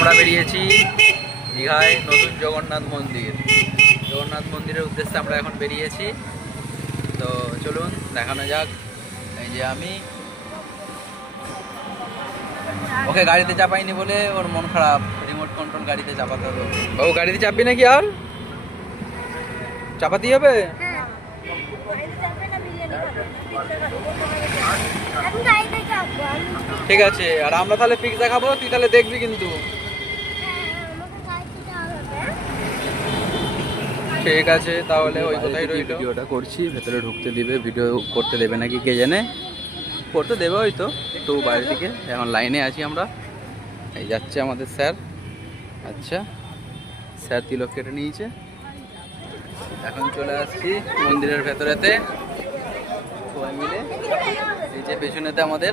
আমরা বেরিয়েছি দীঘায় নতুন জগন্নাথ মন্দির। জগন্নাথ মন্দিরের উদ্দেশ্যে আমরা এখন বেরিয়েছি। তো চলুন, দেখানো যাক। এই যে আমি। ওকে, গাড়িতে চাপাইনি বলে ওর মন খারাপ। রিমোট কন্ট্রোল গাড়িতে চাপাতে হবে বাবু গাড়িতে চাপবি নাকি আর? চাপাতেই হবে? ঠিক আছে, আর আমরা তাহলে পিক দেখাবো, তুই তাহলে দেখবি কিন্তু হ্যাঁ, আমাকে গাড়িতে যাওয়া হবে ঠিক আছে তাহলে ওই কথাই রইল। ভিডিওটা করছি ভেতরে ঢুকতে দিবে ভিডিও করতে দেবে নাকি কে জানে? করতে দেবে হয়তো তো বাইরে থেকে। এখন লাইনে আছি আমরা। এই যাচ্ছে আমাদের স্যার। আচ্ছা স্যার তিলক কেটে নিয়েছে। এখন চলে আসছি মন্দিরের ভেতরেতে। সবাই মিলে এই যে পেছনেতে আমাদের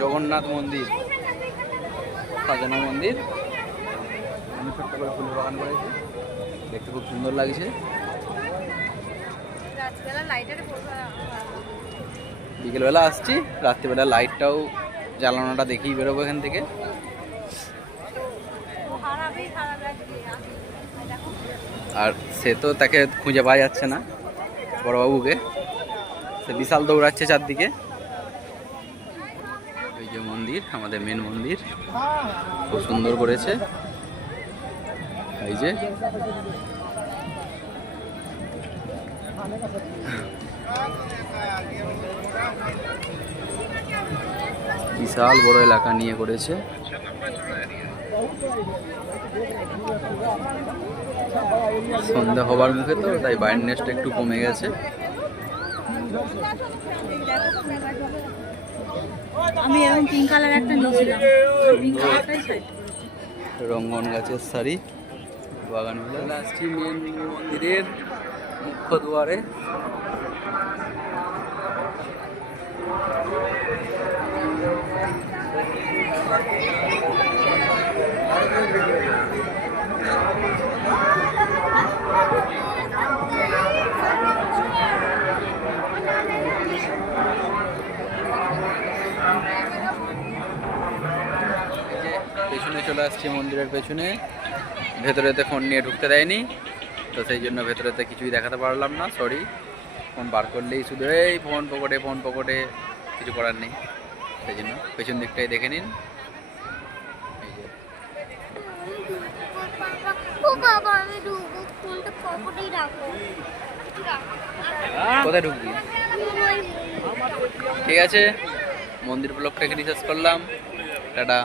জগন্নাথ মন্দির সাজানো মন্দির। আমি ছোট্ট করে ফুলের বাগান করেছি। দেখতে খুব সুন্দর লাগছে। বিকেলবেলা আসছি রাত্রিবেলা লাইটটাও জ্বালানোটা দেখেই বেরোবো এখান থেকে। আর সে তো তাকে খুঁজে পাওয়া যাচ্ছে না বড়বাবুকে। সে বিশাল দৌড়াচ্ছে চারদিকে। ওই যে মন্দির আমাদের মেন মন্দির। খুব সুন্দর করেছে। এই যে। বিশাল বড় এলাকা নিয়ে করেছে। সন্ধ্যা হবার মুখে তো তাই বাইরের নেসটা একটু কমে গেছে। আমি এরকম পিঙ্ক কালার একটা নিয়েছিলাম। রঙ্গন গাছের শাড়ি। বাগান মিলে আসছি মেন মন্দিরের মুখ্য দুয়ারে। পেছনে চলে আসছি মন্দিরের পেছনে। ভেতরেতে ফোন নিয়ে ঢুকতে দেয়নি। তো সেই জন্য ভেতরেতে কিছুই দেখাতে পারলাম না সরি ফোন বার করলেই শুধু এই ফোন পকেটে ফোন পকেটে। কিছু করার নেই। সেই জন্য পেছন দিকটাই দেখে নিন। কোথায় ঢুকবি? ঠিক আছে। মন্দির ব্লগটা এখানে শেষ করলাম। টাটা।